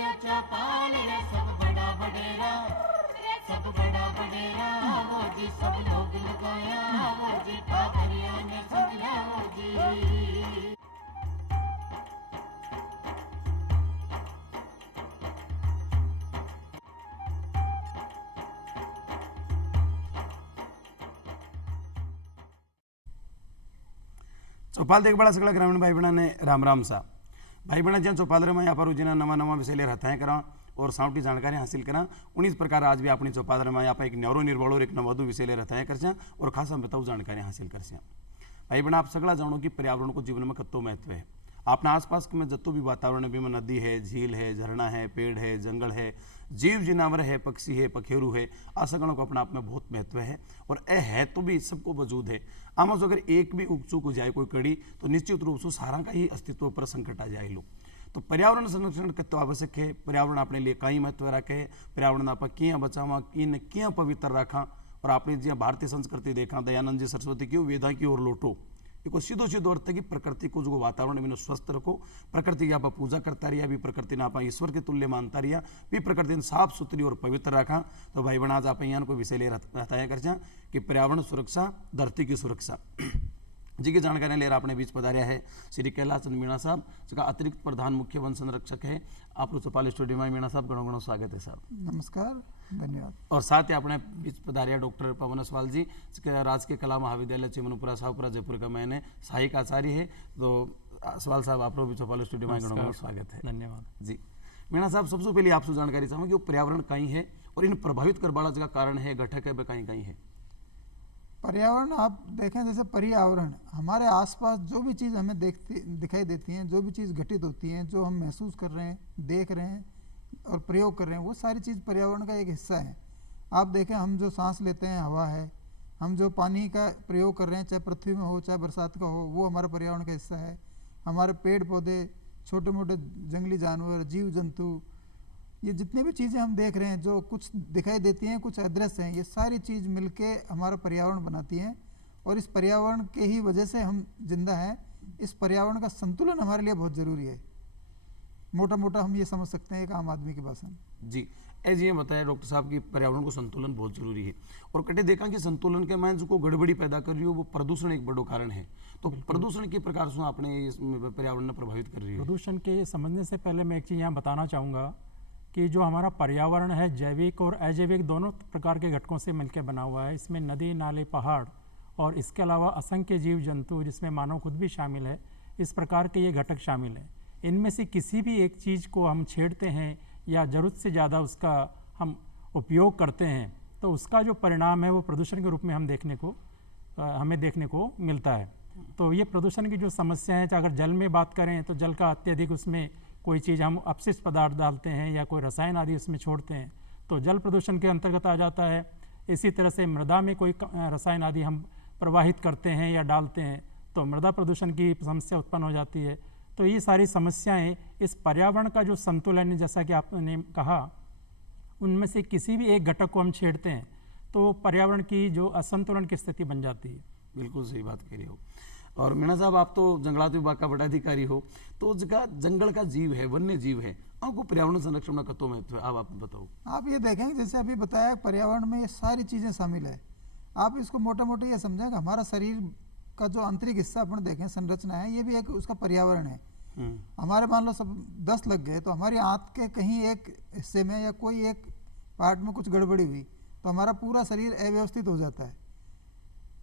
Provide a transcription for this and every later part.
लिया चौपाल रे, सब बड़ा बडेरा, सब बड़ा बडेरा वो जी, सब लोग लगाया वो जी, ठाकरिया ने सदिया वो जी। चौपाल देख बड़ा सगड़ा ग्रामीण भाई बहना ने राम राम सा भाई बहना ज्યાં चौपाल में यहाँ पर उजना नवा नवा विषय ले रहता है करा और साउंड की जानकारी हासिल करा। उन्हीं प्रकार आज भी अपनी चौपाल में यहाँ पर एक न्यारो निर्बल और एक नवधु विषय ले रहता है कर और खास हम बताऊँ जानकारी हासिल कर भाई बहना आप सगड़ा जानो कि पर्यावरण को जीवन में कत्तो महत्व है। अपना आसपास में जत्तो भी वातावरण है, नदी है, झील है, झरना है, पेड़ है, जंगल है, जीव जिनावर है, पक्षी है, पखेरु है, आ सगणों को अपना आप में बहुत महत्व है और ए है तो भी सबको वजूद है। आम जो अगर एक भी उगचूक हो जाए कोई कड़ी तो निश्चित रूप से सारा का ही अस्तित्व पर संकट आ जाए लो। तो पर्यावरण संरक्षण कितो आवश्यक है, पर्यावरण अपने लिए कई महत्व रखे, पर्यावरण आप क्या बचावा इन क्या पवित्र रखा और आपने जी भारतीय संस्कृति देखा दयानंद जी सरस्वती क्यों वेदा की ओर लौटो एक सीधो सीधो अर्थ है कि प्रकृति को जो वातावरण में स्वस्थ रखो, प्रकृति की आप पूजा करता रहिया भी, प्रकृति ने आप ईश्वर के तुल्य मानता रहिया भी, प्रकृति ने साफ सुथरी और पवित्र रखा। तो भाई बना आज आप यहाँ को विषय ले रहता है कर कि पर्यावरण सुरक्षा धरती की सुरक्षा जी की जानकारी ले रहा अपने बीच पधारिया है श्री कैलाश चंद मीणा साहब, जिसका अतिरिक्त प्रधान मुख्य वन संरक्षक है। आप चौपाल स्टूडियो में मीणा साहब गणों गणों स्वागत है साहब। नमस्कार, धन्यवाद। और साथ ही अपने बीच पधारिया डॉक्टर पवन असवाल जी, राजकीय कला महाविद्यालय चिमनपुरा शाहपुरा जयपुर का मैंने सहायक आचार्य है। तो असवाल साहब आप भी चौपाल स्टूडियो में गणों गणों स्वागत है। धन्यवाद जी। मीणा साहब सबसे पहले आपसे जानकारी चाहूँगा कि वो पर्यावरण कहीं है और इन प्रभावित कर बड़ा जगह कारण है घटक है कहीं कहीं है। पर्यावरण आप देखें जैसे पर्यावरण हमारे आसपास जो भी चीज़ हमें दिखाई देती हैं, जो भी चीज़ घटित होती हैं, जो हम महसूस कर रहे हैं, देख रहे हैं और प्रयोग कर रहे हैं, वो सारी चीज़ पर्यावरण का एक हिस्सा है। आप देखें हम जो सांस लेते हैं हवा है, हम जो पानी का प्रयोग कर रहे हैं चाहे पृथ्वी में हो चाहे बरसात का हो, वो हमारे पर्यावरण का हिस्सा है। हमारे पेड़ पौधे, छोटे मोटे जंगली जानवर, जीव जंतु, ये जितनी भी चीज़ें हम देख रहे हैं जो कुछ दिखाई देती हैं कुछ अदृश्य हैं, ये सारी चीज़ मिलके हमारा पर्यावरण बनाती हैं और इस पर्यावरण के ही वजह से हम जिंदा हैं। इस पर्यावरण का संतुलन हमारे लिए बहुत ज़रूरी है। मोटा मोटा हम ये समझ सकते हैं एक आम आदमी की भाषा में। जी ऐसे ये बताया डॉक्टर साहब कि पर्यावरण को संतुलन बहुत जरूरी है और कटे देखा कि संतुलन के मैं जो गड़बड़ी पैदा कर रही हो वो प्रदूषण एक बड़ो कारण है। तो प्रदूषण के प्रकार से आपने पर्यावरण ने प्रभावित कर रही है। प्रदूषण के समझने से पहले मैं एक चीज़ यहाँ बताना चाहूँगा कि जो हमारा पर्यावरण है जैविक और अजैविक दोनों प्रकार के घटकों से मिलकर बना हुआ है। इसमें नदी नाले पहाड़ और इसके अलावा असंख्य जीव जंतु जिसमें मानव खुद भी शामिल है, इस प्रकार के ये घटक शामिल हैं। इनमें से किसी भी एक चीज़ को हम छेड़ते हैं या ज़रूरत से ज़्यादा उसका हम उपयोग करते हैं तो उसका जो परिणाम है वो प्रदूषण के रूप में हमें देखने को मिलता है। तो ये प्रदूषण की जो समस्या है, अगर जल में बात करें तो जल का अत्यधिक उसमें कोई चीज़ हम अपशिष्ट पदार्थ डालते हैं या कोई रसायन आदि उसमें छोड़ते हैं तो जल प्रदूषण के अंतर्गत आ जाता है। इसी तरह से मृदा में कोई रसायन आदि हम प्रवाहित करते हैं या डालते हैं तो मृदा प्रदूषण की समस्या उत्पन्न हो जाती है। तो ये सारी समस्याएं इस पर्यावरण का जो संतुलन है, जैसा कि आपने कहा, उनमें से किसी भी एक घटक को हम छेड़ते हैं तो पर्यावरण की जो असंतुलन की स्थिति बन जाती है। बिल्कुल सही बात कह रहे हो। और मीणा साहब आप तो जंगलात विभाग का बड़ा अधिकारी हो, तो जगह जंगल का जीव है, वन्य जीव है, आपको पर्यावरण संरक्षण में कतो महत्व है, आप बताओ। आप ये देखेंगे जैसे अभी बताया पर्यावरण में ये सारी चीज़ें शामिल है। आप इसको मोटा मोटा ये समझें कि हमारा शरीर का जो आंतरिक हिस्सा अपन देखें संरचना है, ये भी एक उसका पर्यावरण है। हमारे मान लो सब 10 लग गए तो हमारी आंत के कहीं एक हिस्से में या कोई एक पार्ट में कुछ गड़बड़ी हुई तो हमारा पूरा शरीर अव्यवस्थित हो जाता है।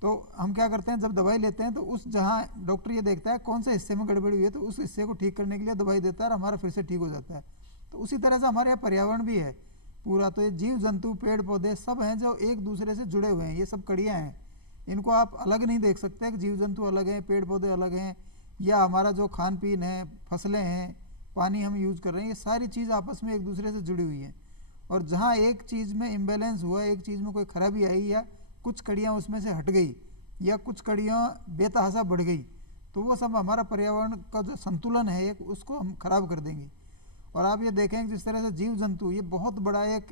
तो हम क्या करते हैं, जब दवाई लेते हैं तो उस जहाँ डॉक्टर ये देखता है कौन से हिस्से में गड़बड़ी हुई है तो उस हिस्से को ठीक करने के लिए दवाई देता है और हमारा फिर से ठीक हो जाता है। तो उसी तरह से हमारे यहाँ पर्यावरण भी है पूरा। तो ये जीव जंतु पेड़ पौधे सब हैं जो एक दूसरे से जुड़े हुए हैं, ये सब कड़ियाँ हैं। इनको आप अलग नहीं देख सकते कि जीव जंतु अलग हैं, पेड़ पौधे अलग हैं, या हमारा जो खान पीन है, फसलें हैं, पानी हम यूज़ कर रहे हैं, ये सारी चीज़ आपस में एक दूसरे से जुड़ी हुई हैं। और जहाँ एक चीज़ में इम्बैलेंस हुआ, एक चीज़ में कोई खराबी आई या कुछ कड़ियाँ उसमें से हट गई या कुछ कड़ियाँ बेतहाशा बढ़ गई तो वो सब हमारा पर्यावरण का जो संतुलन है एक उसको हम खराब कर देंगे। और आप ये देखें जिस तरह से जीव जंतु ये बहुत बड़ा एक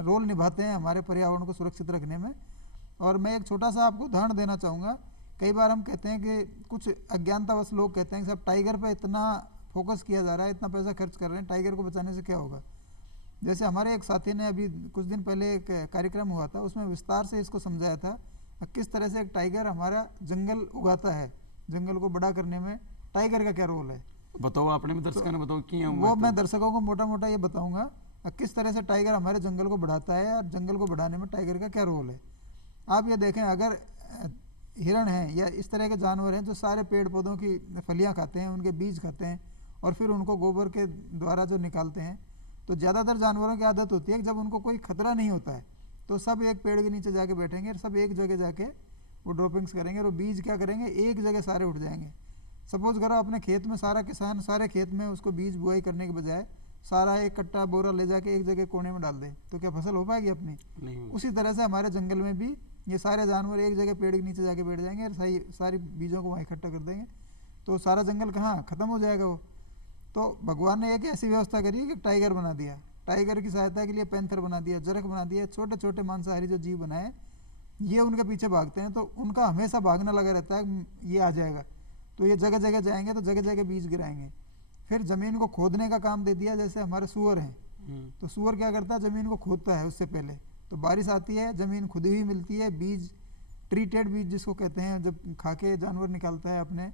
रोल निभाते हैं हमारे पर्यावरण को सुरक्षित रखने में। और मैं एक छोटा सा आपको उदाहरण देना चाहूँगा। कई बार हम कहते हैं कि कुछ अज्ञानतावश लोग कहते हैं कि साहब टाइगर पे इतना फोकस किया जा रहा है, इतना पैसा खर्च कर रहे हैं, टाइगर को बचाने से क्या होगा। जैसे हमारे एक साथी ने अभी कुछ दिन पहले एक कार्यक्रम हुआ था, उसमें विस्तार से इसको समझाया था किस तरह से एक टाइगर हमारा जंगल उगाता है, जंगल को बड़ा करने में टाइगर का क्या रोल है। बताओ आपने भी दर्शकों ने बताओ कि वो मैं दर्शकों को मोटा मोटा ये बताऊंगा किस तरह से टाइगर हमारे जंगल को बढ़ाता है और जंगल को बढ़ाने में टाइगर का क्या रोल है। आप ये देखें, अगर हिरण हैं या इस तरह के जानवर हैं जो सारे पेड़ पौधों की फलियां खाते हैं, उनके बीज खाते हैं और फिर उनको गोबर के द्वारा जो निकालते हैं, तो ज़्यादातर जानवरों की आदत होती है कि जब उनको कोई खतरा नहीं होता है तो सब एक पेड़ के नीचे जाके बैठेंगे और सब एक जगह जाके वो ड्रॉपिंग्स करेंगे और वो बीज क्या करेंगे, एक जगह सारे उठ जाएंगे। सपोज करो अपने खेत में सारा किसान सारे खेत में उसको बीज बुआई करने के बजाय सारा एक कट्टा बोरा ले जाके एक जगह कोने में डाल दे, तो क्या फसल हो पाएगी अपनी? नहीं। उसी तरह से हमारे जंगल में भी ये सारे जानवर एक जगह पेड़ के नीचे जाके बैठ जाएंगे और सारी बीजों को वहाँ इकट्ठा कर देंगे, तो सारा जंगल कहाँ खत्म हो जाएगा वो। तो भगवान ने एक ऐसी व्यवस्था करी कि टाइगर बना दिया, टाइगर की सहायता के लिए पैंथर बना दिया, जरख बना दिया, छोटे छोटे मांसाहारी जो जीव बनाए ये उनके पीछे भागते हैं, तो उनका हमेशा भागना लगा रहता है ये आ जाएगा, तो ये जगह जगह जाएंगे तो जगह जगह बीज गिराएंगे। फिर ज़मीन को खोदने का काम दे दिया, जैसे हमारे सूअर हैं, तो सूअर क्या करता है, ज़मीन को खोदता है उससे पहले, तो बारिश आती है ज़मीन खुदी हुई मिलती है, बीज ट्रीटेड बीज जिसको कहते हैं, जब खा के जानवर निकालता है अपने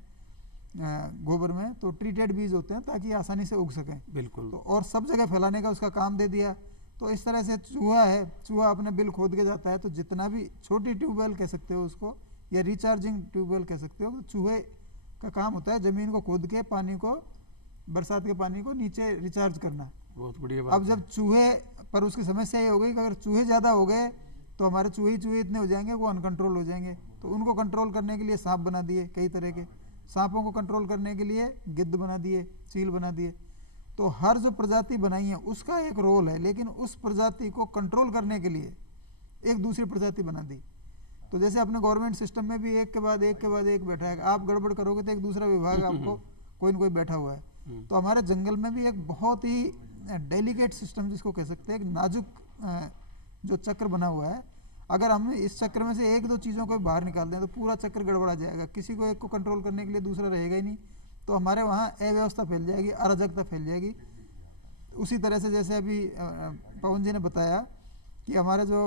गोबर में तो ट्रीटेड बीज होते हैं ताकि आसानी से उग सकें। बिल्कुल। तो और सब जगह फैलाने का उसका काम दे दिया। तो इस तरह से चूहा है, चूहा अपने बिल खोद के जाता है, तो जितना भी छोटी ट्यूबवेल कह सकते हो उसको या रिचार्जिंग ट्यूबवेल कह सकते हो, तो चूहे का काम होता है ज़मीन को खोद के पानी को, बरसात के पानी को नीचे रिचार्ज करना। बहुत बढ़िया बात। अब जब चूहे पर उसकी समस्या ये हो गई कि अगर चूहे ज़्यादा हो गए तो हमारे चूहे इतने हो जाएंगे वो अनकंट्रोल हो जाएंगे, तो उनको कंट्रोल करने के लिए सांप बना दिए, कई तरह के सांपों को कंट्रोल करने के लिए गिद्ध बना दिए, चील बना दिए। तो हर जो प्रजाति बनाई है उसका एक रोल है, लेकिन उस प्रजाति को कंट्रोल करने के लिए एक दूसरी प्रजाति बना दी। तो जैसे अपने गवर्नमेंट सिस्टम में भी एक के बाद एक बैठा है, आप गड़बड़ करोगे तो एक दूसरा विभाग आपको कोई न कोई बैठा हुआ है। तो हमारे जंगल में भी एक बहुत ही डेलिकेट सिस्टम जिसको कह सकते हैं, एक नाजुक जो चक्र बना हुआ है, अगर हम इस चक्र में से एक दो चीज़ों को बाहर निकाल दें तो पूरा चक्र गड़बड़ा जाएगा, किसी को एक को कंट्रोल करने के लिए दूसरा रहेगा ही नहीं, तो हमारे वहाँ अव्यवस्था फैल जाएगी, अराजकता फैल जाएगी। उसी तरह से जैसे अभी पवन जी ने बताया कि हमारे जो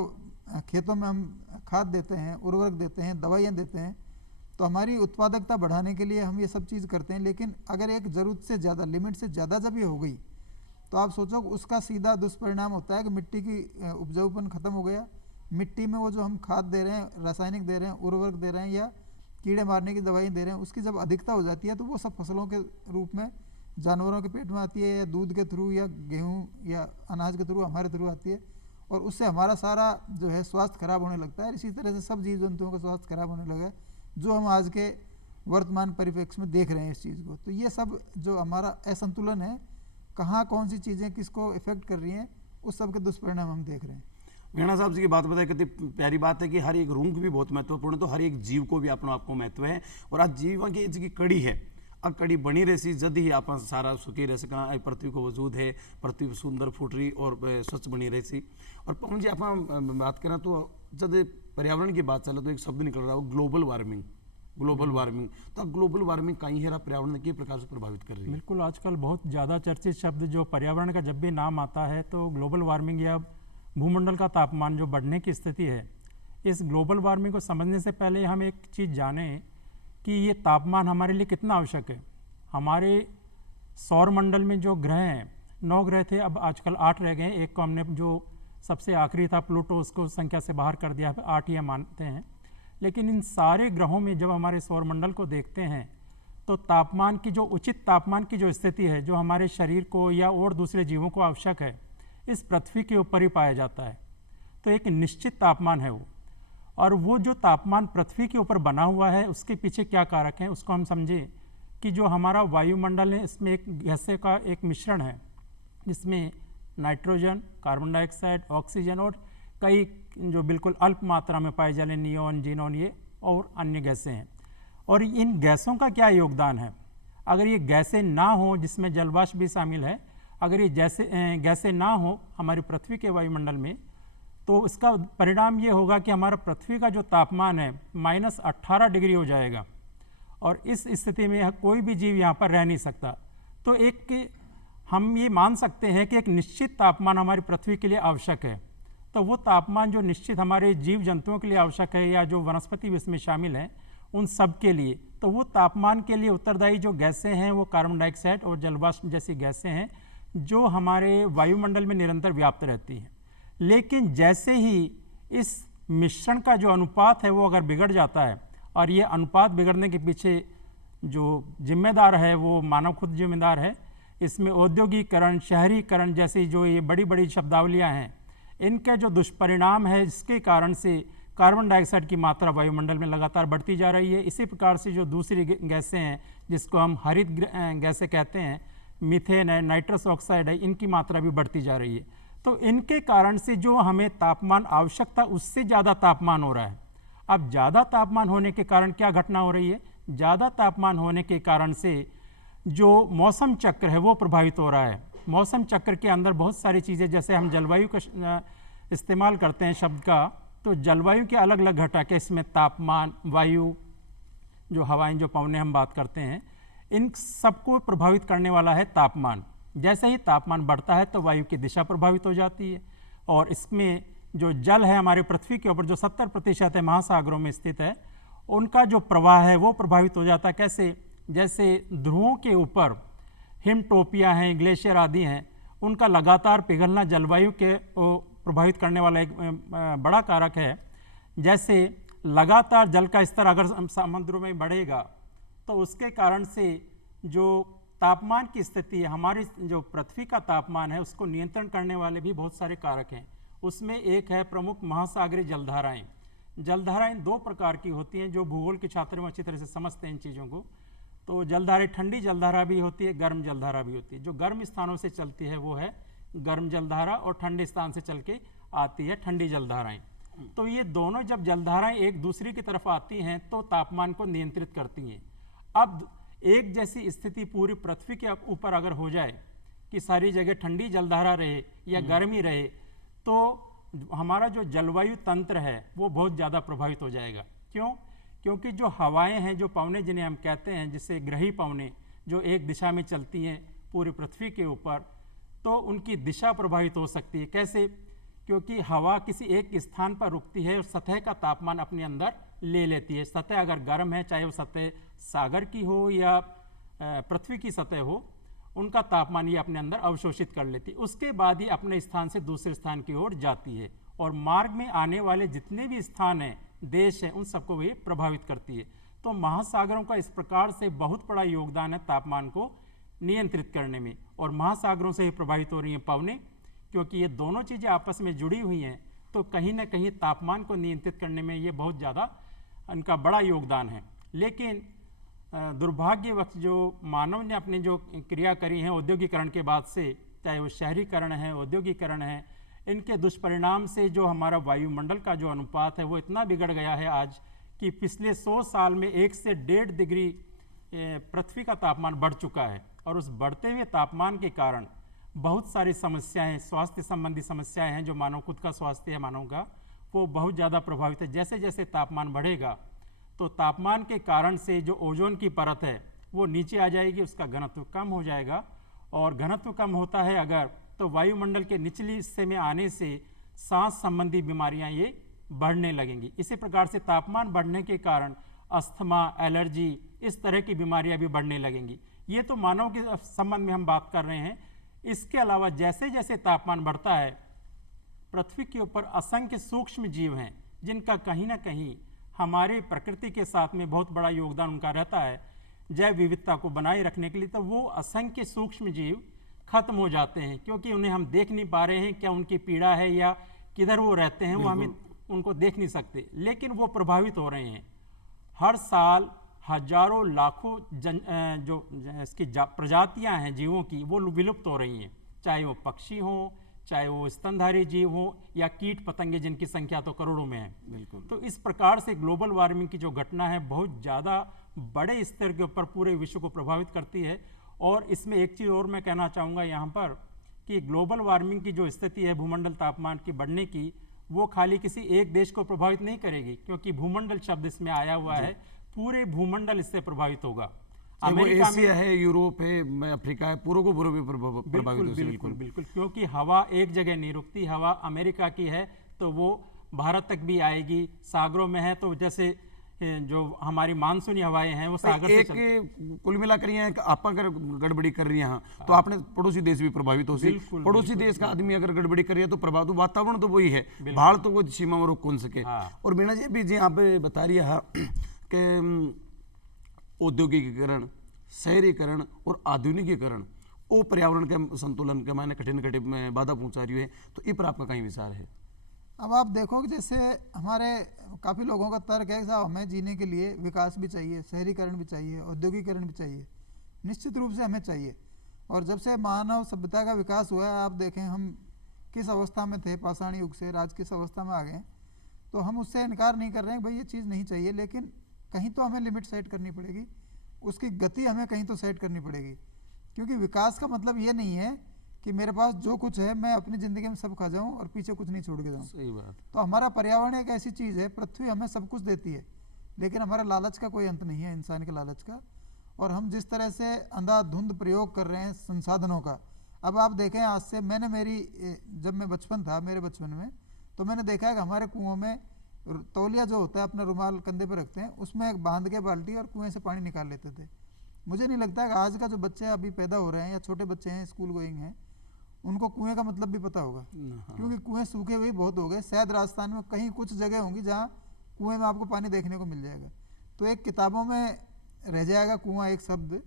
खेतों में हम खाद देते हैं, उर्वरक देते हैं, दवाइयाँ देते हैं, तो हमारी उत्पादकता बढ़ाने के लिए हम ये सब चीज़ करते हैं, लेकिन अगर एक ज़रूरत से ज़्यादा, लिमिट से ज़्यादा जब ये हो गई तो आप सोचो उसका सीधा दुष्परिणाम होता है कि मिट्टी की उपजाऊपन ख़त्म हो गया। मिट्टी में वो जो हम खाद दे रहे हैं, रासायनिक दे रहे हैं, उर्वरक दे रहे हैं या कीड़े मारने की दवाई दे रहे हैं, उसकी जब अधिकता हो जाती है तो वो सब फसलों के रूप में जानवरों के पेट में आती है, या दूध के थ्रू या गेहूँ या अनाज के थ्रू, हमारे थ्रू आती है, और उससे हमारा सारा जो है स्वास्थ्य खराब होने लगता है। इसी तरह से सब जीव जंतुओं का स्वास्थ्य खराब होने लगा है, जो हम आज के वर्तमान परिप्रेक्ष्य में देख रहे हैं इस चीज़ को। तो ये सब जो हमारा असंतुलन है, कहाँ कौन सी चीज़ें किसको इफेक्ट कर रही हैं, उस सब के दुष्परिणाम हम देख रहे हैं। मीणा साहब जी की बात बताए, कितनी प्यारी बात है कि हर एक रूंग भी बहुत महत्वपूर्ण है, तो हर एक जीव को भी अपना आपको महत्व है, और आज जीवन की जी कड़ी है, अब कड़ी बनी रही जद ही आप सारा सुखी रह सका, पृथ्वी को वजूद है, पृथ्वी सुंदर फूट रही और स्वच्छ बनी रही सी। और पवन जी आप बात करें तो जब पर्यावरण की बात चले तो एक शब्द निकल रहा है ग्लोबल वार्मिंग। ग्लोबल वार्मिंग, तो ग्लोबल वार्मिंग कहीं है पर्यावरण के प्रकार से प्रभावित कर रही है? बिल्कुल, आजकल बहुत ज़्यादा चर्चित शब्द जो पर्यावरण का जब भी नाम आता है तो ग्लोबल वार्मिंग या भूमंडल का तापमान जो बढ़ने की स्थिति है, इस ग्लोबल वार्मिंग को समझने से पहले हम एक चीज़ जानें कि ये तापमान हमारे लिए कितना आवश्यक है। हमारे सौर मंडल में जो ग्रह हैं, 9 ग्रह थे, अब आजकल 8 रह गए। एक को हमने जो सबसे आखिरी था प्लूटो, उसको संख्या से बाहर कर दिया, 8 ही मानते हैं। लेकिन इन सारे ग्रहों में जब हमारे सौर मंडल को देखते हैं तो तापमान की जो उचित तापमान की जो स्थिति है, जो हमारे शरीर को या और दूसरे जीवों को आवश्यक है, इस पृथ्वी के ऊपर ही पाया जाता है। तो एक निश्चित तापमान है वो, और वो जो तापमान पृथ्वी के ऊपर बना हुआ है उसके पीछे क्या कारक हैं उसको हम समझें कि जो हमारा वायुमंडल है इसमें एक गैसें का एक मिश्रण है, जिसमें नाइट्रोजन, कार्बन डाइऑक्साइड, ऑक्सीजन और कई जो बिल्कुल अल्प मात्रा में पाए जाने नियोन, जीनोन, ये और अन्य गैसें हैं। और इन गैसों का क्या योगदान है? अगर ये गैसें ना हो, जिसमें जलवाष्प भी शामिल है, अगर ये गैसें ना हो हमारी पृथ्वी के वायुमंडल में, तो इसका परिणाम ये होगा कि हमारा पृथ्वी का जो तापमान है -18 डिग्री हो जाएगा, और इस स्थिति में कोई भी जीव यहाँ पर रह नहीं सकता। तो एक हम ये मान सकते हैं कि एक निश्चित तापमान हमारी पृथ्वी के लिए आवश्यक है। तो वो तापमान जो निश्चित हमारे जीव जंतुओं के लिए आवश्यक है या जो वनस्पति भी इसमें शामिल हैं उन सब के लिए, तो वो तापमान के लिए उत्तरदायी जो गैसें हैं वो कार्बन डाइऑक्साइड और जलवाष्प जैसी गैसें हैं जो हमारे वायुमंडल में निरंतर व्याप्त रहती हैं। लेकिन जैसे ही इस मिश्रण का जो अनुपात है वो अगर बिगड़ जाता है, और ये अनुपात बिगड़ने के पीछे जो जिम्मेदार है वो मानव खुद जिम्मेदार है, इसमें औद्योगिकरण, शहरीकरण जैसी जो ये बड़ी बड़ी शब्दावलियाँ हैं, इनका जो दुष्परिणाम है इसके कारण से कार्बन डाइऑक्साइड की मात्रा वायुमंडल में लगातार बढ़ती जा रही है। इसी प्रकार से जो दूसरी गैसें हैं जिसको हम हरित गैसें कहते हैं, मीथेन है, नाइट्रस ऑक्साइड है, इनकी मात्रा भी बढ़ती जा रही है। तो इनके कारण से जो हमें तापमान आवश्यक था उससे ज़्यादा तापमान हो रहा है। अब ज़्यादा तापमान होने के कारण क्या घटना हो रही है? ज़्यादा तापमान होने के कारण से जो मौसम चक्र है वो प्रभावित हो रहा है। मौसम चक्र के अंदर बहुत सारी चीज़ें, जैसे हम जलवायु का इस्तेमाल करते हैं शब्द का, तो जलवायु के अलग अलग घटक है। इसमें तापमान, वायु, जो हवाएं, जो पवनें हम बात करते हैं, इन सबको प्रभावित करने वाला है तापमान। जैसे ही तापमान बढ़ता है तो वायु की दिशा प्रभावित हो जाती है, और इसमें जो जल है हमारे पृथ्वी के ऊपर जो 70% है महासागरों में स्थित है, उनका जो प्रवाह है वो प्रभावित हो जाता है। कैसे? जैसे ध्रुवों के ऊपर हिमटोपियाँ हैं, ग्लेशियर आदि हैं, उनका लगातार पिघलना जलवायु के प्रभावित करने वाला एक बड़ा कारक है। जैसे लगातार जल का स्तर अगर समुद्रों में बढ़ेगा तो उसके कारण से जो तापमान की स्थिति है, हमारी जो पृथ्वी का तापमान है उसको नियंत्रण करने वाले भी बहुत सारे कारक हैं। उसमें एक है प्रमुख महासागरीय जलधाराएं। जलधाराएं दो प्रकार की होती हैं, जो भूगोल के छात्र में अच्छी तरह से समझते हैं इन चीज़ों को। तो जलधाराएं, ठंडी जलधारा भी होती है, गर्म जलधारा भी होती है। जो गर्म स्थानों से चलती है वो है गर्म जलधारा, और ठंडे स्थान से चल के आती है ठंडी जलधाराएं। तो ये दोनों जब जलधाराएं एक दूसरे की तरफ आती हैं तो तापमान को नियंत्रित करती हैं। अब एक जैसी स्थिति पूरी पृथ्वी के ऊपर अगर हो जाए कि सारी जगह ठंडी जलधारा रहे या गर्मी रहे, तो हमारा जो जलवायु तंत्र है वो बहुत ज़्यादा प्रभावित हो जाएगा। क्यों? क्योंकि जो हवाएं हैं, जो पवनें जिन्हें हम कहते हैं, जिससे ग्रही पवनें जो एक दिशा में चलती हैं पूरी पृथ्वी के ऊपर, तो उनकी दिशा प्रभावित हो सकती है। कैसे? क्योंकि हवा किसी एक स्थान पर रुकती है और सतह का तापमान अपने अंदर ले लेती है। सतह अगर गर्म है, चाहे वो सतह सागर की हो या पृथ्वी की सतह हो, उनका तापमान ये अपने अंदर अवशोषित कर लेती है। उसके बाद ही अपने स्थान से दूसरे स्थान की ओर जाती है, और मार्ग में आने वाले जितने भी स्थान हैं, देश हैं, उन सबको ये प्रभावित करती है। तो महासागरों का इस प्रकार से बहुत बड़ा योगदान है तापमान को नियंत्रित करने में। और महासागरों से ही प्रभावित हो रही हैं पवनें, क्योंकि ये दोनों चीज़ें आपस में जुड़ी हुई हैं, तो कहीं ना कहीं तापमान को नियंत्रित करने में ये बहुत ज़्यादा इनका बड़ा योगदान है। लेकिन दुर्भाग्यवश जो मानव ने अपनी जो क्रिया करी है औद्योगिकरण के बाद से, चाहे वो शहरीकरण है, औद्योगिकरण है, इनके दुष्परिणाम से जो हमारा वायुमंडल का जो अनुपात है वो इतना बिगड़ गया है आज कि पिछले 100 साल में 1 से 1.5 डिग्री पृथ्वी का तापमान बढ़ चुका है। और उस बढ़ते हुए तापमान के कारण बहुत सारी समस्याएं, स्वास्थ्य संबंधी समस्याएं हैं। जो मानव खुद का स्वास्थ्य है मानव का, वो बहुत ज़्यादा प्रभावित है। जैसे जैसे तापमान बढ़ेगा तो तापमान के कारण से जो ओजोन की परत है वो नीचे आ जाएगी, उसका घनत्व कम हो जाएगा, और घनत्व कम होता है अगर, तो वायुमंडल के निचली हिस्से में आने से सांस संबंधी बीमारियां ये बढ़ने लगेंगी। इसी प्रकार से तापमान बढ़ने के कारण अस्थमा, एलर्जी, इस तरह की बीमारियां भी बढ़ने लगेंगी। ये तो मानव के संबंध में हम बात कर रहे हैं। इसके अलावा जैसे जैसे तापमान बढ़ता है, पृथ्वी के ऊपर असंख्य सूक्ष्म जीव हैं जिनका कहीं ना कहीं हमारे प्रकृति के साथ में बहुत बड़ा योगदान उनका रहता है जैव विविधता को बनाए रखने के लिए। तो वो असंख्य सूक्ष्म जीव खत्म हो जाते हैं, क्योंकि उन्हें हम देख नहीं पा रहे हैं, क्या उनकी पीड़ा है या किधर वो रहते हैं, वो हमें उनको देख नहीं सकते, लेकिन वो प्रभावित हो रहे हैं। हर साल हजारों लाखों जो इसकी प्रजातियां हैं जीवों की, वो विलुप्त हो रही हैं, चाहे वो पक्षी हों, चाहे वो स्तनधारी जीव हो या कीट पतंगे, जिनकी संख्या तो करोड़ों में है। बिल्कुल। तो इस प्रकार से ग्लोबल वार्मिंग की जो घटना है बहुत ज़्यादा बड़े स्तर के ऊपर पूरे विश्व को प्रभावित करती है। और इसमें एक चीज़ और मैं कहना चाहूँगा यहाँ पर कि ग्लोबल वार्मिंग की जो स्थिति है भूमंडल तापमान की बढ़ने की, वो खाली किसी एक देश को प्रभावित नहीं करेगी, क्योंकि भूमंडल शब्द इसमें आया हुआ है, पूरे भूमंडल इससे प्रभावित होगा। वो अमेरिका में एशिया है, यूरोप है, अफ्रीका है, पूरा को पूरा भी प्रभावित बिल्कुल होती है। बिल्कुल बिल्कुल, क्योंकि हवा एक जगह नहीं रुकती, हवा अमेरिका की है तो वो भारत तक भी आएगी, सागरों में है तो जैसे जो हमारी मानसूनी हवाएं हैं वो सागर से एक कुल मिलाकर ये आप अगर गड़बड़ी कर रही है हाँ, तो आपने पड़ोसी देश भी प्रभावित हो सी। पड़ोसी देश का आदमी अगर गड़बड़ी कर रही है तो प्रभाव तो वातावरण तो वही है, भाड़ तो वो सीमा में रोक कौन सके। और मीणा जी भी जी आप बता रही है कि औद्योगिकीकरण, शहरीकरण और आधुनिकीकरण वो पर्यावरण के संतुलन के मायने कठिन कठिन में बाधा पहुंचा रही है, तो इस पर आपका कहीं विचार है? अब आप देखो कि जैसे हमारे काफ़ी लोगों का तर्क है कि साहब हमें जीने के लिए विकास भी चाहिए, शहरीकरण भी चाहिए, औद्योगिकरण भी चाहिए, निश्चित रूप से हमें चाहिए। और जब से मानव सभ्यता का विकास हुआ है, आप देखें हम किस अवस्था में थे पाषाण युग से, आज किस अवस्था में आ गए, तो हम उससे इनकार नहीं कर रहे हैं भाई ये चीज़ नहीं चाहिए, लेकिन कहीं तो हमें लिमिट सेट करनी पड़ेगी, उसकी गति हमें कहीं तो सेट करनी पड़ेगी। क्योंकि विकास का मतलब ये नहीं है कि मेरे पास जो कुछ है मैं अपनी ज़िंदगी में सब खा जाऊं और पीछे कुछ नहीं छोड़ के जाऊं। सही बात। तो हमारा पर्यावरण एक ऐसी चीज़ है, पृथ्वी हमें सब कुछ देती है, लेकिन हमारा लालच का कोई अंत नहीं है, इंसान के लालच का। और हम जिस तरह से अंधाधुंध प्रयोग कर रहे हैं संसाधनों का, अब आप देखें आज से जब मैं बचपन था, मेरे बचपन में तो मैंने देखा है कि हमारे कुओं में तौलिया जो होता है अपना रुमाल कंधे पर रखते हैं, उसमें एक बांध के बाल्टी और कुएं से पानी निकाल लेते थे। मुझे नहीं लगता कि आज का जो बच्चे अभी पैदा हो रहे हैं या छोटे बच्चे हैं स्कूल गोइंग हैं, उनको कुएं का मतलब भी पता होगा, क्योंकि कुएं सूखे हुए बहुत हो गए। शायद राजस्थान में कहीं कुछ जगह होंगी जहाँ कुएं में आपको पानी देखने को मिल जाएगा, तो एक किताबों में रह जाएगा कुआं एक शब्द।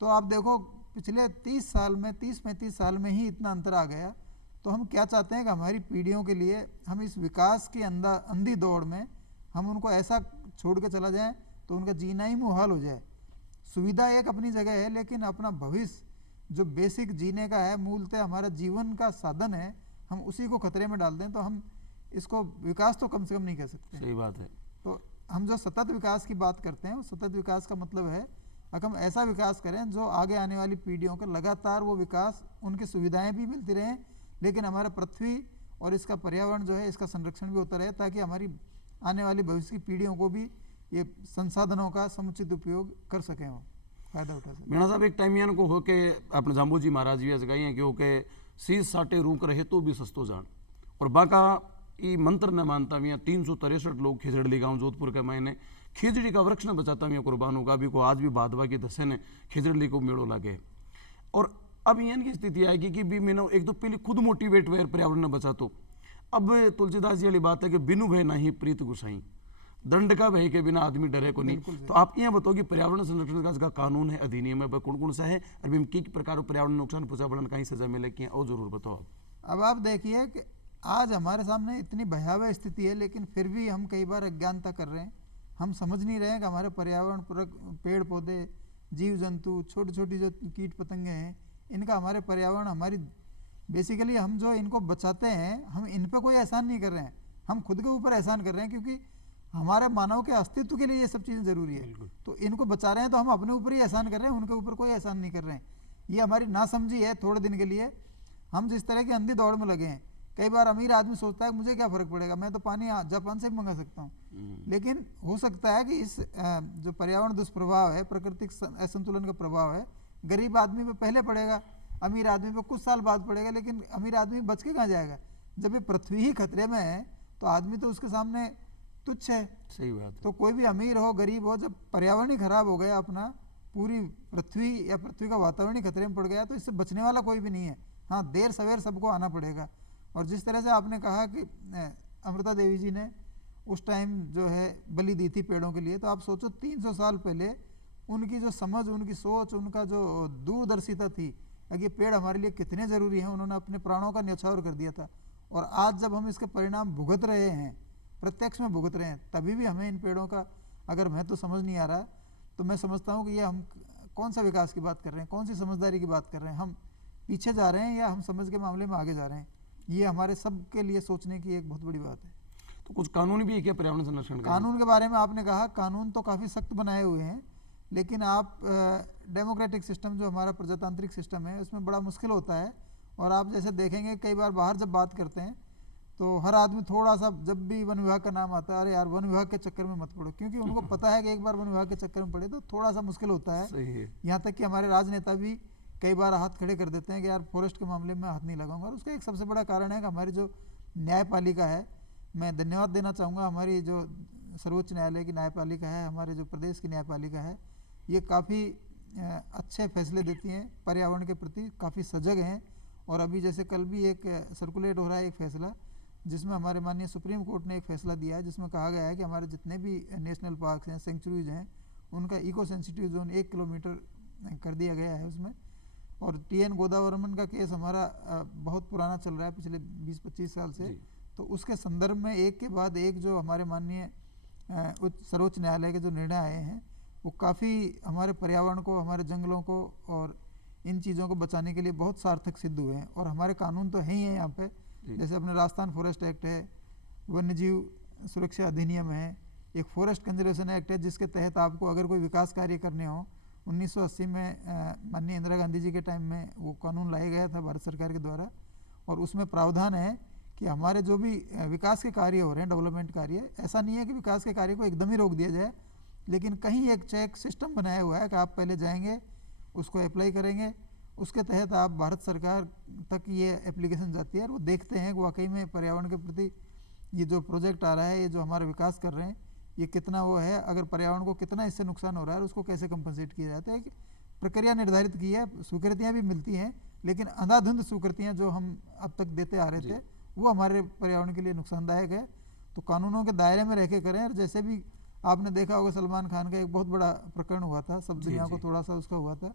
तो आप देखो पिछले 30 साल में 30-35 साल में ही इतना अंतर आ गया। तो हम क्या चाहते हैं कि हमारी पीढ़ियों के लिए हम इस विकास की अंधी दौड़ में हम उनको ऐसा छोड़ के चला जाएं तो उनका जीना ही मुहाल हो जाए। सुविधा एक अपनी जगह है, लेकिन अपना भविष्य जो बेसिक जीने का है, मूलतः हमारा जीवन का साधन है, हम उसी को खतरे में डाल दें तो हम इसको विकास तो कम से कम नहीं कह सकते। सही बात है। तो हम जो सतत विकास की बात करते हैं, सतत विकास का मतलब है अगर हम ऐसा विकास करें जो आगे आने वाली पीढ़ियों को लगातार वो विकास, उनकी सुविधाएं भी मिलती रहें, लेकिन हमारा पृथ्वी और इसका पर्यावरण जो है इसका संरक्षण भी होता रहे, ताकि हमारी आने वाली भविष्य की पीढ़ियों को भी ये संसाधनों का समुचित उपयोग कर सकें, वो फायदा उठा सकें। मीणा साहब एक टाइम यान को हो के अपने जाम्बू जी महाराज भी जगाई हैं कि हो के शीश साटे रूक रहे तो भी सस्तो जान, और बाका ये मंत्र न मानता भी 363 लोग खिजड़ी गांव जोधपुर के मायने खिजड़ी का वृक्ष न बचाता भी कुर्बान होगा भी को आज भी बादवा की दसे ने खिजड़ी को मेड़ो लागे। और अब यहाँ की स्थिति आएगी कि भी मैंने एक तो पहले खुद मोटिवेट हुए पर्यावरण न बचा, तो अब तुलसीदास जी वाली बात है कि बिनु भय नहीं प्रीत गुसाई, दंड का भय के बिना आदमी डरे को नहीं। तो आप यहाँ बताओ कि पर्यावरण संरक्षण का कानून है, अधिनियम है, कौन कौन सा है, और किस प्रकार पर्यावरण नुकसान पहुंचा बढ़न कहीं सजा मिले कि और जरूर बताओ आप। अब आप देखिए कि आज हमारे सामने इतनी भयावह स्थिति है, लेकिन फिर भी हम कई बार अज्ञानता कर रहे हैं, हम समझ नहीं रहे हैं कि हमारे पर्यावरण, पेड़ पौधे, जीव जंतु, छोटी छोटी जो कीट पतंगे हैं, इनका हमारे पर्यावरण, हमारी बेसिकली हम जो इनको बचाते हैं, हम इन पर कोई एहसान नहीं कर रहे हैं, हम खुद के ऊपर एहसान कर रहे हैं, क्योंकि हमारे मानव के अस्तित्व के लिए ये सब चीज़ें ज़रूरी है। तो इनको बचा रहे हैं तो हम अपने ऊपर ही एहसान कर रहे हैं, उनके ऊपर कोई एहसान नहीं कर रहे हैं। ये हमारी नासमझी है थोड़े दिन के लिए। हम जिस तरह की अंधी दौड़ में लगे हैं, कई बार अमीर आदमी सोचता है मुझे क्या फ़र्क पड़ेगा, मैं तो पानी जापान से भी मंगा सकता हूँ, लेकिन हो सकता है कि इस जो पर्यावरण दुष्प्रभाव है, प्राकृतिक असंतुलन का प्रभाव है, गरीब आदमी पे पहले पड़ेगा, अमीर आदमी पे कुछ साल बाद पड़ेगा, लेकिन अमीर आदमी बच के कहाँ जाएगा। जब ये पृथ्वी ही खतरे में है तो आदमी तो उसके सामने तुच्छ है। सही बात है। तो कोई भी अमीर हो गरीब हो, जब पर्यावरण ही खराब हो गया अपना, पूरी पृथ्वी या पृथ्वी का वातावरण ही खतरे में पड़ गया, तो इससे बचने वाला कोई भी नहीं है। हाँ, देर सवेर सबको आना पड़ेगा। और जिस तरह से आपने कहा कि अमृता देवी जी ने उस टाइम जो है बलि दी थी पेड़ों के लिए, तो आप सोचो 300 साल पहले उनकी जो समझ, उनकी सोच, उनका जो दूरदर्शिता थी कि ये पेड़ हमारे लिए कितने ज़रूरी हैं, उन्होंने अपने प्राणों का न्यौछावर कर दिया था। और आज जब हम इसके परिणाम भुगत रहे हैं, प्रत्यक्ष में भुगत रहे हैं, तभी भी हमें इन पेड़ों का अगर महत्व समझ नहीं आ रहा, तो मैं समझता हूँ कि ये हम कौन सा विकास की बात कर रहे हैं, कौन सी समझदारी की बात कर रहे हैं, हम पीछे जा रहे हैं या हम समझ के मामले में आगे जा रहे हैं। ये हमारे सब के लिए सोचने की एक बहुत बड़ी बात है। तो कुछ कानून भी है क्या पर्यावरण संरक्षण का? कानून के बारे में आपने कहा, कानून तो काफ़ी सख्त बनाए हुए हैं, लेकिन आप डेमोक्रेटिक सिस्टम जो हमारा प्रजातांत्रिक सिस्टम है उसमें बड़ा मुश्किल होता है। और आप जैसे देखेंगे कई बार बाहर जब बात करते हैं तो हर आदमी थोड़ा सा, जब भी वन विभाग का नाम आता है, अरे यार वन विभाग के चक्कर में मत पड़ो, क्योंकि उनको पता है कि एक बार वन विभाग के चक्कर में पड़े तो थोड़ा सा मुश्किल होता है। सही है। यहाँ तक कि हमारे राजनेता भी कई बार हाथ खड़े कर देते हैं कि यार फॉरेस्ट के मामले में हाथ नहीं लगाऊंगा। और उसका एक सबसे बड़ा कारण है कि हमारी जो न्यायपालिका है, मैं धन्यवाद देना चाहूँगा हमारी जो सर्वोच्च न्यायालय की न्यायपालिका है, हमारे जो प्रदेश की न्यायपालिका है, ये काफ़ी अच्छे फैसले देती हैं, पर्यावरण के प्रति काफ़ी सजग हैं। और अभी जैसे कल भी एक सर्कुलेट हो रहा है एक फैसला, जिसमें हमारे माननीय सुप्रीम कोर्ट ने एक फैसला दिया है, जिसमें कहा गया है कि हमारे जितने भी नेशनल पार्क्स हैं, सेंचुरीज हैं, उनका इको सेंसिटिव जोन 1 किलोमीटर कर दिया गया है उसमें। और TN गोदावरमन का केस हमारा बहुत पुराना चल रहा है, पिछले 20-25 साल से, तो उसके संदर्भ में एक के बाद एक जो हमारे माननीय सर्वोच्च न्यायालय के जो निर्णय आए हैं, वो काफ़ी हमारे पर्यावरण को, हमारे जंगलों को और इन चीज़ों को बचाने के लिए बहुत सार्थक सिद्ध हुए हैं। और हमारे कानून तो हैं ही हैं यहाँ पे, जैसे अपने राजस्थान फॉरेस्ट एक्ट है, वन्य जीव सुरक्षा अधिनियम है, एक फॉरेस्ट कंजर्वेशन एक्ट है, जिसके तहत आपको अगर कोई विकास कार्य करने हो, 1980 में माननीय इंदिरा गांधी जी के टाइम में वो कानून लाया गया था भारत सरकार के द्वारा। और उसमें प्रावधान है कि हमारे जो भी विकास के कार्य हो रहे हैं, डेवलपमेंट कार्य, ऐसा नहीं है कि विकास के कार्य को एकदम ही रोक दिया जाए, लेकिन कहीं एक चेक सिस्टम बनाया हुआ है कि आप पहले जाएंगे, उसको अप्लाई करेंगे, उसके तहत आप भारत सरकार तक ये एप्लीकेशन जाती है और वो देखते हैं कि वाकई में पर्यावरण के प्रति ये जो प्रोजेक्ट आ रहा है, ये जो हमारा विकास कर रहे हैं, ये कितना वो है, अगर पर्यावरण को कितना इससे नुकसान हो रहा है और उसको कैसे कंपनसेट किया जाता है। एक प्रक्रिया निर्धारित की है, स्वीकृतियाँ भी मिलती हैं, लेकिन अंधाधुंध स्वीकृतियाँ जो हम अब तक देते आ रहे थे, वो हमारे पर्यावरण के लिए नुकसानदायक है। तो कानूनों के दायरे में रह के करें। और जैसे भी आपने देखा होगा, सलमान खान का एक बहुत बड़ा प्रकरण हुआ था, सब दुनिया को थोड़ा सा उसका हुआ था।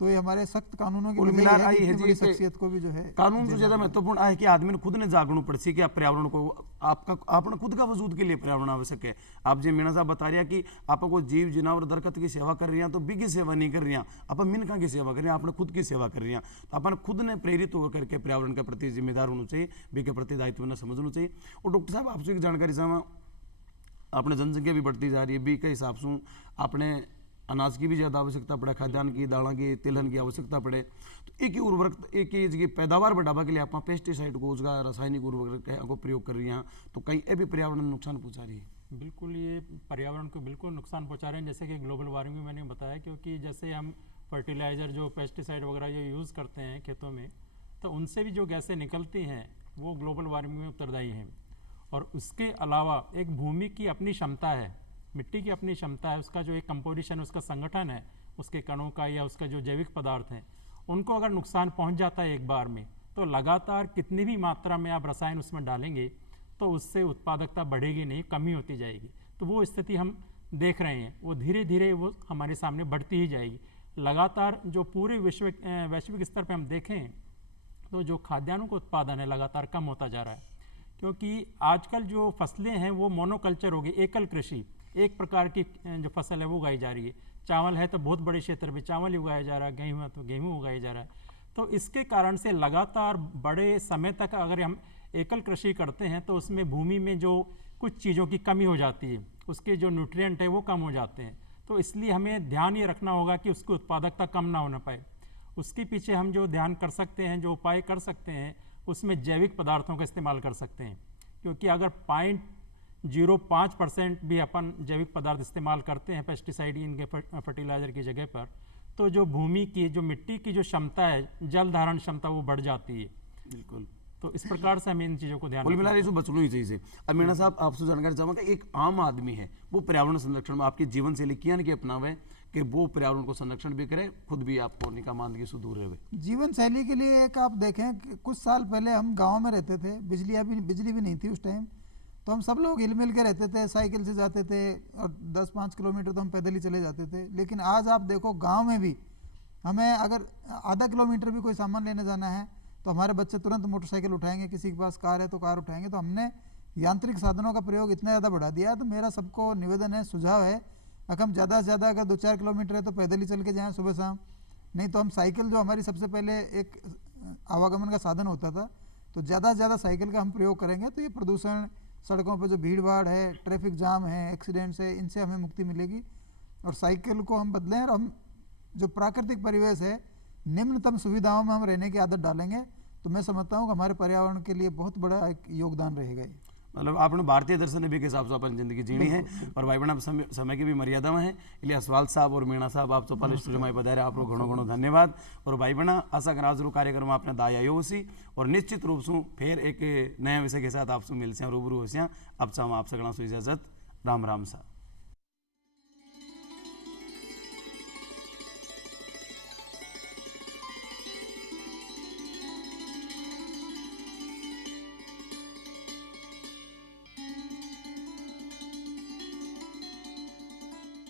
तो ये हमारे सख्त कानूनों की मिलार आई है जी, शख्सियत को भी जो है कानून जो ज्यादा महत्वपूर्ण है कि आदमी ने खुद ने जागरूक पड़ सी कि आप पर्यावरण को, आपका अपने खुद का वजूद के लिए पर्यावरण आवश्यक है। आप जो मीणा साहब बता रहे हैं कि आप को जीव जनावर दरखत की सेवा कर रही हैं, तो बिगी सेवा नहीं कर रही हैं, आप मिनका की सेवा कर रही हैं, आपने खुद की सेवा कर रही हैं। तो अपन खुद ने प्रेरित होकर के पर्यावरण के प्रति जिम्मेदार होना चाहिए, बी के प्रति दायित्व न समझना चाहिए। और डॉक्टर साहब आपसे एक जानकारी साहब, आपने जनसंख्या भी बढ़ती जा रही है, बी के हिसाब से आपने अनाज की भी ज़्यादा आवश्यकता पड़े, खाद्यान्न की, दालों की, तिलहन की आवश्यकता पड़े, तो एक ही उर्वरक, एक ही इसकी पैदावार बढ़ावा के लिए आप पेस्टिसाइड को, उसका रासायनिक उर्वरक को प्रयोग कर रही हैं, तो कहीं ये भी पर्यावरण में नुकसान पहुँचा रही है। बिल्कुल, ये पर्यावरण को बिल्कुल नुकसान पहुँचा रहे हैं, जैसे कि ग्लोबल वार्मिंग में मैंने बताया। क्योंकि जैसे हम फर्टिलाइज़र, जो पेस्टिसाइड वगैरह जो यूज़ करते हैं खेतों में, तो उनसे भी जो गैसें निकलती हैं वो ग्लोबल वार्मिंग में उत्तरदायी हैं। और उसके अलावा एक भूमि की अपनी क्षमता है, मिट्टी की अपनी क्षमता है, उसका जो एक कंपोजिशन, उसका संगठन है, उसके कणों का या उसका जो जैविक पदार्थ हैं, उनको अगर नुकसान पहुंच जाता है एक बार में, तो लगातार कितनी भी मात्रा में आप रसायन उसमें डालेंगे तो उससे उत्पादकता बढ़ेगी नहीं, कमी होती जाएगी। तो वो स्थिति हम देख रहे हैं, वो धीरे धीरे वो हमारे सामने बढ़ती ही जाएगी। लगातार जो पूरे वैश्विक स्तर पर हम देखें तो जो खाद्यान्नों का उत्पादन है लगातार कम होता जा रहा है। क्योंकि आजकल जो फसलें हैं वो मोनोकल्चर हो गई, एकल कृषि, एक प्रकार की जो फसल है वो उगाई जा रही है। चावल है तो बहुत बड़े क्षेत्र में चावल ही उगाया जा रहा है, गेहूँ है तो गेहूँ उगाया जा रहा है। तो इसके कारण से लगातार बड़े समय तक अगर हम एकल कृषि करते हैं तो उसमें भूमि में जो कुछ चीज़ों की कमी हो जाती है, उसके जो न्यूट्रिएंट है वो कम हो जाते हैं। तो इसलिए हमें ध्यान ये रखना होगा कि उसकी उत्पादकता कम ना होना पाए। उसके पीछे हम जो ध्यान कर सकते हैं, जो उपाय कर सकते हैं, उसमें जैविक पदार्थों का इस्तेमाल कर सकते हैं। क्योंकि अगर 0.05% भी अपन जैविक पदार्थ इस्तेमाल करते हैं पेस्टिसाइड इनके फर्टिलाइजर की जगह पर, तो जो भूमि की, जो मिट्टी की जो क्षमता है, जल धारण क्षमता, वो बढ़ जाती है। बिल्कुल। तो इस प्रकार से हमें इन चीज़ों को ध्यान मिला रही बचना ही चाहिए। अब मीणा साहब आपसे जानकारी चाहूँगा, एक आम आदमी है वो पर्यावरण संरक्षण में आपकी जीवन शैली क्या नहीं अपनावे कि वो पर्यावरण को संरक्षण भी करे, खुद भी आपको निका मान के सुदूर रहे। जीवन शैली के लिए एक आप देखें कि कुछ साल पहले हम गांव में रहते थे, बिजली भी नहीं थी उस टाइम, तो हम सब लोग हिल मिल के रहते थे, साइकिल से जाते थे और 10-5 किलोमीटर तो हम पैदल ही चले जाते थे। लेकिन आज आप देखो गांव में भी हमें अगर आधा किलोमीटर भी कोई सामान लेने जाना है तो हमारे बच्चे तुरंत मोटरसाइकिल उठाएंगे, किसी के पास कार है तो कार उठाएंगे। तो हमने यांत्रिक साधनों का प्रयोग इतना ज़्यादा बढ़ा दिया। तो मेरा सबको निवेदन है, सुझाव है, अगर हम ज़्यादा से ज़्यादा अगर 2-4 किलोमीटर है तो पैदल ही चल के जाएँ सुबह शाम, नहीं तो हम साइकिल, जो हमारी सबसे पहले एक आवागमन का साधन होता था, तो ज़्यादा से ज़्यादा साइकिल का हम प्रयोग करेंगे तो ये प्रदूषण, सड़कों पर जो भीड़ भाड़ है, ट्रैफिक जाम है, एक्सीडेंट्स है, इनसे हमें मुक्ति मिलेगी। और साइकिल को हम बदलें और हम जो प्राकृतिक परिवेश है, निम्नतम सुविधाओं में हम रहने की आदत डालेंगे तो मैं समझता हूँ कि हमारे पर्यावरण के लिए बहुत बड़ा एक योगदान रहेगा ये। मतलब आपने भारतीय दर्शन भी के हिसाब से अपन जिंदगी जीनी है। और भाई बहन समय की भी मर्यादा में है, इसलिए असवाल साहब और मीणा साहब आप चौपाल स्टूडियो में पधारे, आप घणो घणो धन्यवाद। और भाई बहन आशा करा जरूर कार्यक्रम आपने दाई आयो उसी, और निश्चित रूप से फिर एक नया विषय के साथ आपसे मिलते हैं, रूबरू होशियाँ। अब चाहूँ आप सगड़ा सो इजाजत, राम राम सा।